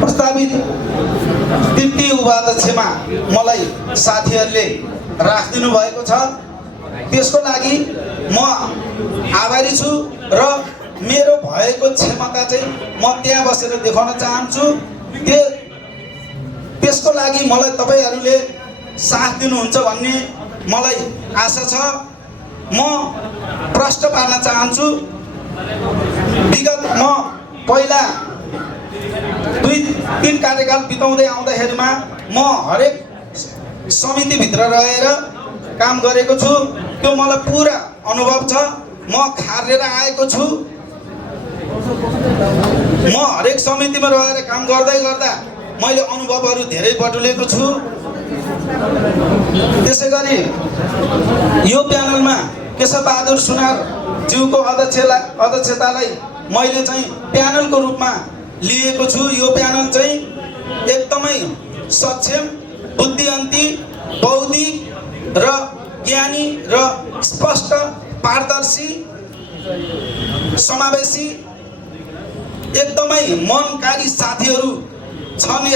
प्रस्तावित तृतीय उपाध्यक्षमा मलाई साथीहरूले राखिदिनु भएको छ। त्यसको लागि म आभारी छु र मेरो भएको क्षमता चाहिँ म त्यहाँ बसेर देखाउन चाहन्छु। त्यसको लागि मलाई तपाईहरूले साथ दिनुहुन्छ भन्ने मलाई आशा छ। म प्रश्न पार्न चाहन्छु। विगत म पहिला 2-3 कार्यकाल बिताउँदै आउँदाखेरिमा म हरेक समितिभित्र रहेर काम गरेको छु। त्यो मलाई पुरा अनुभव छ। म खारेर आएको छु। म हरेक समितिमा रहेर काम गर्दै गर्दा मैले अनुभवहरू धेरै बटुलेको छु। त्यसैगरी यो प्यानलमा केशवबहादुर सुनार ज्यूको अध्यक्षतालाई मैले चाहिँ प्यानलको रूपमा लिएको छु। यो प्यानल चाहिँ एकदमै सक्षम, बुद्धिअन्ती, बौद्धिक र ज्ञानी र स्पष्ट, पारदर्शी, समावेशी एकदमै मनकारी साथीहरू छन्।